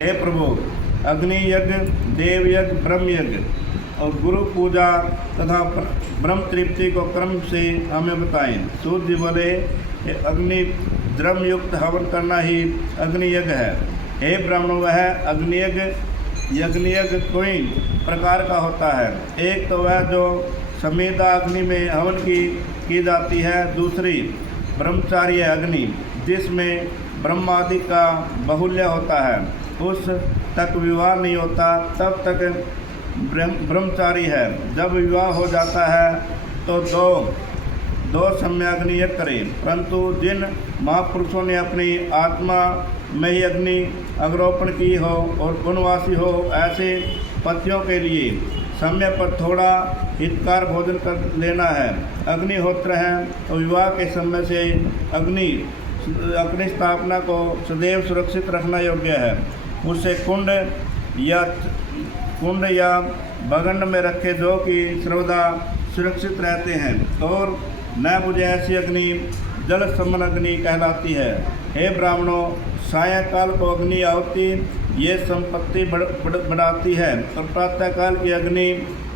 हे प्रभु, अग्नि यज्ञ, देव यज्ञ, ब्रह्म यज्ञ और गुरु पूजा तथा ब्रह्म तृप्ति को क्रम से हमें बताएं। सूर्य जी बोले, अग्नि द्रव्य युक्त हवन करना ही अग्नि यज्ञ है। हे ब्राह्मण, वह अग्नि यज्ञ कोई प्रकार का होता है। एक तो वह जो समेधा अग्नि में हवन की जाती है, दूसरी ब्रह्मचार्य अग्नि जिसमें ब्रह्मादि का बाहुल्य होता है, उस तक विवाह नहीं होता, तब तक ब्रह्मचारी है। जब विवाह हो जाता है तो दो सम्यग्नि यज्ञ करें। परंतु जिन महापुरुषों ने अपनी आत्मा में ही अग्नि अग्रोपण की हो और वनवासी हो, ऐसे पतियों के लिए समय पर थोड़ा हितकार भोजन कर लेना है। अग्निहोत्र है तो विवाह के समय से अग्नि स्थापना को सदैव सुरक्षित रखना योग्य है। उसे कुंड या बगंड में रखे, जो कि सर्वदा सुरक्षित रहते हैं, और न बुझे ऐसी अग्नि जल समन अग्नि कहलाती है। हे ब्राह्मणों, सायंकाल को अग्नि आहुति ये संपत्ति बढ़ाती है और प्रातःकाल की अग्नि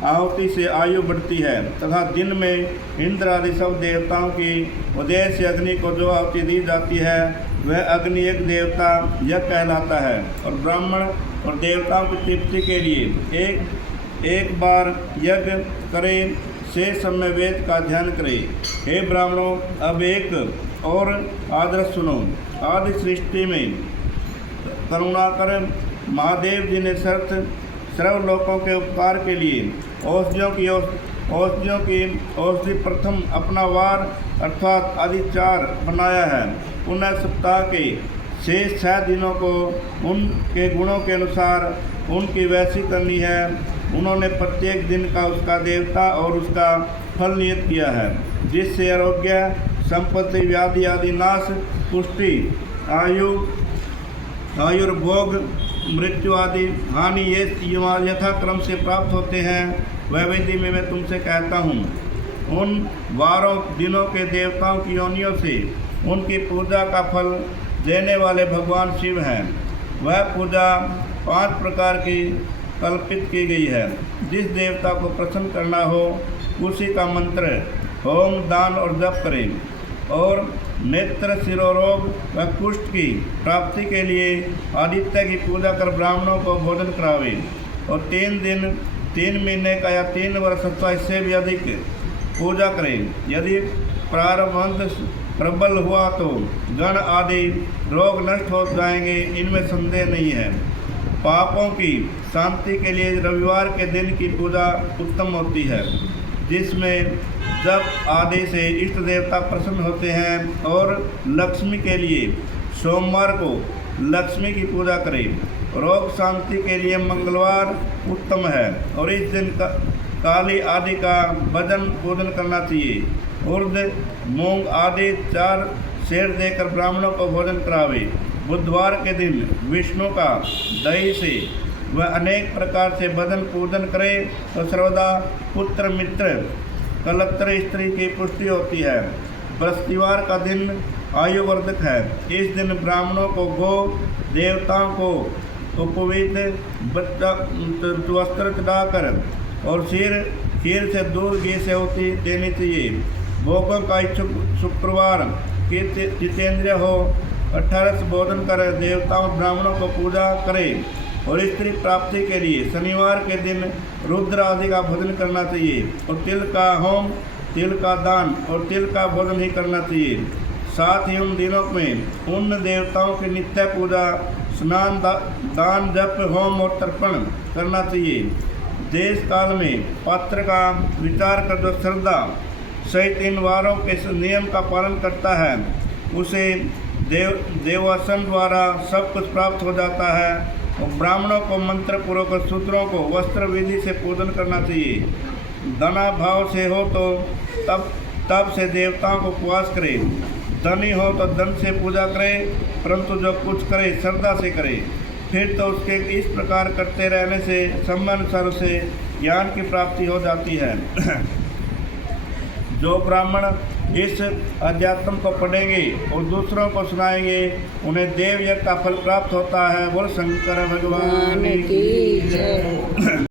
आहुति से आयु बढ़ती है, तथा दिन में इंद्र आदि सब देवताओं की उदय से अग्नि को जो आहुति दी जाती है वह अग्नि एक देवता यज्ञ कहलाता है। और ब्राह्मण और देवताओं की तृप्ति के लिए एक बार यज्ञ करें, से समय वेद का ध्यान करें। हे ब्राह्मणों, अब एक और आदर्श सुनो। आदि सृष्टि में करुणाकर महादेव जी ने सर्वलोकों के उपकार के लिए औषधियों की औषधि प्रथम अपना वार अर्थात आदि 4 बनाया है। पुनः सप्ताह के शेष 6 दिनों को उनके गुणों के अनुसार उनकी वैसी करनी है। उन्होंने प्रत्येक दिन का उसका देवता और उसका फल नियत किया है, जिससे आरोग्य, संपत्ति, व्याधि आदि नाश, पुष्टि, आयुर्भोग, मृत्यु आदि हानि ये यथाक्रम से प्राप्त होते हैं। वह विधि में मैं तुमसे कहता हूँ। उन 12 दिनों के देवताओं की योनियों से उनकी पूजा का फल देने वाले भगवान शिव हैं। वह पूजा 5 प्रकार की कल्पित की गई है। जिस देवता को प्रसन्न करना हो उसी का मंत्र, होम, दान और जप करें। और नेत्र, शिरोरोग व कुष्ठ की प्राप्ति के लिए आदित्य की पूजा कर ब्राह्मणों को भोजन करावे। और 3 महीने का या 3 वर्ष अथवा इससे भी अधिक पूजा करें। यदि प्रारब्ध प्रबल हुआ तो गण आदि रोग नष्ट हो जाएंगे, इनमें संदेह नहीं है। पापों की शांति के लिए रविवार के दिन की पूजा उत्तम होती है, जिसमें जप आदि से इष्ट देवता प्रसन्न होते हैं। और लक्ष्मी के लिए सोमवार को लक्ष्मी की पूजा करें। रोग शांति के लिए मंगलवार उत्तम है और इस दिन काली आदि का भजन पूजन करना चाहिए। उर्द, मूंग आदि 4 शेर देकर ब्राह्मणों को भोजन करावे। बुधवार के दिन विष्णु का दही से वह अनेक प्रकार से भजन पूजन करे तो सर्वदा पुत्र, मित्र, कलत्र स्त्री की पुष्टि होती है। बृहस्पतिवार का दिन आयुवर्धक है। इस दिन ब्राह्मणों को गो देवताओं को उपवीत वस्त्र चढ़ाकर और खीर से दूध घी से होती देनी चाहिए। भोगों का इच्छुक शुक्रवार की जितेंद्रिय हो 18 भोजन कर देवताओं ब्राह्मणों को पूजा करें। और स्त्री प्राप्ति के लिए शनिवार के दिन रुद्र आदि का भोजन करना चाहिए। और तिल का होम, तिल का दान और तिल का भोजन ही करना चाहिए। साथ ही उन दिनों में उन देवताओं की नित्य पूजा, स्नान, दान, जप, होम और तर्पण करना चाहिए। देश काल में पात्र का विचार कर जो श्रद्धा सहित इन वारों के नियम का पालन करता है, उसे देवासन द्वारा सब कुछ प्राप्त हो जाता है। और ब्राह्मणों को मंत्र पूर्वक सूत्रों को वस्त्र विधि से पूजन करना चाहिए। धना भाव से हो तो तब से देवताओं को उपवास करे। धनी हो तो धन से पूजा करे, परंतु जो कुछ करे श्रद्धा से करे। फिर तो उसके इस प्रकार करते रहने से सम्मानुसार से ज्ञान की प्राप्ति हो जाती है। जो ब्राह्मण इस अध्यात्म को पढ़ेंगे और दूसरों को सुनाएंगे, उन्हें देव यज्ञ का फल प्राप्त होता है। बोल शंकर भगवान की